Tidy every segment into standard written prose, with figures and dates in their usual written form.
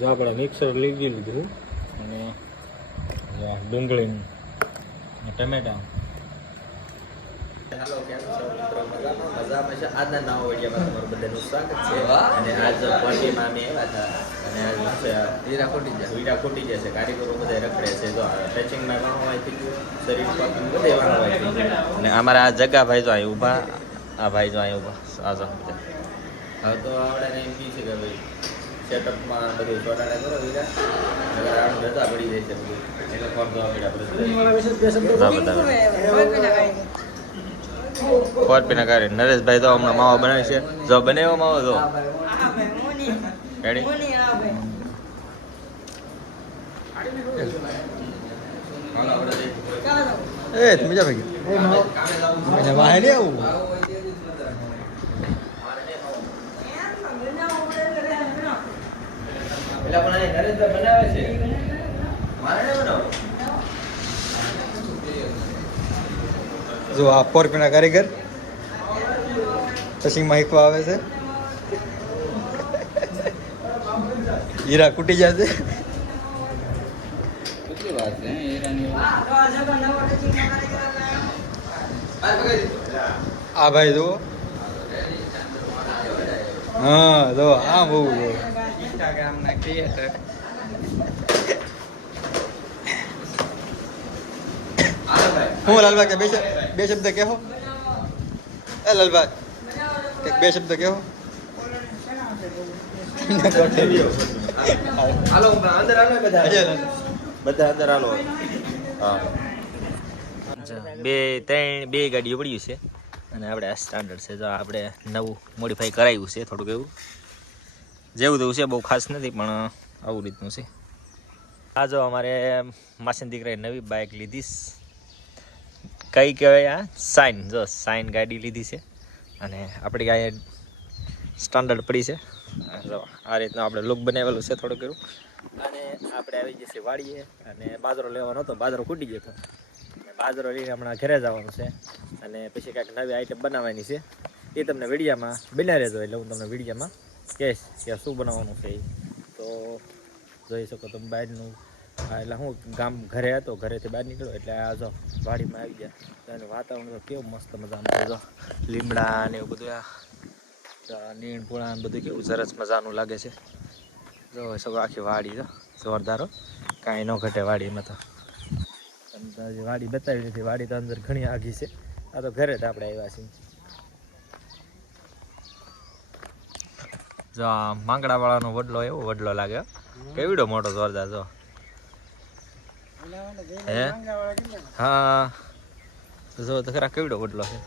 જો આપણે મિક્સર લઈ લીધું અને ડુંગળી ટમેટા. હેલો, કેમ છો મિત્રો? મજામાં છે. આજના નવા વિડીયોમાં તમારું બધાનું સ્વાગત છે. અને આજ પાર્ટીમાં અમે આવ્યા હતા અને આજ હીરા ફૂટી જશે. કારીગરો બધા રખડે છે. તો ટચિંગમાં વાણું આવી થઈ ગયું, શરીર પર બધે વાણું આવી થઈ ગયું. અને અમારા આ જગ્ગા ભાઈ જો અહીં ઊભા, આ ભાઈ જો અહીં ઊભા. આજો હવે તો આવડે એમ કહે છે કે ભાઈ સેટઅપમાં બધું ચોટાડે કરો હીરા, અગર આનું રજા પડી જાય છે બધું એટલે ફોન જોવા મળ્યા બધું ફોરપીના કાર્ય. નરેશભાઈ તો હમણાં માવો બનાવે છે. જો બનાવ્યો માવો જો રેડી. એ મજા ભાઈ વાહે ને આવું એટલે પણ નરેશભાઈ બનાવે છે, મારે નહીં બનાવો. જો આ પોરપીના કારીગર ટચિંગમાં શીખવા આવે છે. હીરા કૂટી જશે. કેટલી વાત છે હીરાની. આ ભાઈ જુઓ. હા જો આ બહુ ઇન્સ્ટાગ્રામના ક્રિએટર. હું લાલભાઈ કે બે શબ્દ કહો. એ લાલભાઈ કે બે શબ્દ કહો. હાલો અંદર હાલો બધા અંદર હાલો. હા બે ગાડીઓ પડ્યું છે અને આપણે આ સ્ટાન્ડર્ડ છે. જો આપણે નવું મોડિફાઈ કરાવ્યું છે થોડુંક એવું જેવું તેવું છે, બહુ ખાસ નથી પણ આવું રીતનું છે. આ જો અમારે માસીન દીકરાએ નવી બાઇક લીધી. કઈ કહેવાય? આ સાઇન. જો સાઇન ગાડી લીધી છે અને આપણી અહીંયા સ્ટાન્ડર્ડ પડી છે. જો આ રીતનું આપણે લુક બનાવેલું છે થોડુંક એવું. અને આપણે આવી જઈએ વાડીએ અને બાજરો લેવાનો હતો, બાજરો ખૂટી ગયો હતો. બાજરો લઈને હમણાં ઘરે જવાનું છે અને પછી કાંઈક નવી આઈટમ બનાવવાની છે. એ તમને વિડીયામાં બના રહેજો એટલે હું તમને વિડીયામાં કહીશ કે શું બનાવવાનું છે. તો જોઈ શકો તમે બહારનું એટલે હું ગામ ઘરે હતો, ઘરેથી બહાર નીકળ્યો એટલે આ જો વાડીમાં આવી ગયા તો એનું વાતાવરણ તો કેવું મસ્ત મજાનું. જો લીમડા ને એવું બધું, આ નીણ પૂળા ને બધું કેવું સરસ મજાનું લાગે છે. જોઈ શકો આખી વાડી જો જોરદારો, કાંઈ ન ઘટે વાડીમાં. તો વાડી બતાવી નથી, વાડી તો અંદર ઘણી આઘી છે. આ તો ઘરે જ આપણે આવ્યા છીએ. જો આ માંગડા વાળાનો વડલો એવો વડલો લાગે, કેવડો મોટો જોરદાર. જો હે હા જો તો ખરા કેવડો વડલો છે.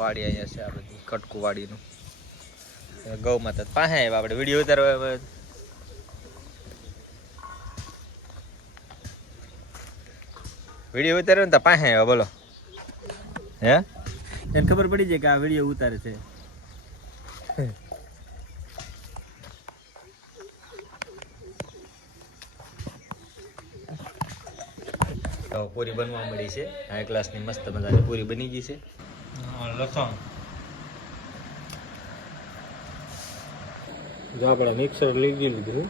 વાડી અહીંયા છે આ બધી કટકુ વાડીનું. ગૌ માતા પાસે આવ્યા આપણે વિડીયો ઉતારવા. વિડીયો ઉતાર્યો ને તો પાસે આવ્યા. બોલો હે એને ખબર પડી જાય કે આ વિડીયો ઉતારે છે. તો પૂરી બનવા મળી છે. આ ગ્લાસની મસ્ત મજાની પૂરી બની ગઈ છે. લસણ જો આપણે મિક્સર લઈ લીધું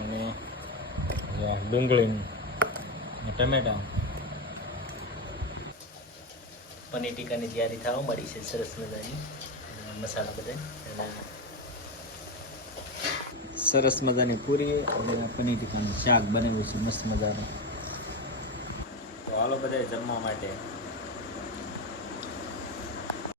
અને ડુંગળી ટમેટા. પનીર ટીકાની તૈયારી થવા મળી છે સરસ મજાની. મસાલા બધા અને સરસ મજાની પૂરી અને પનીર ટીકાનું શાક બનાવ્યું છે મસ્ત મજાનું. તો હાલો બધા જમવા માટે.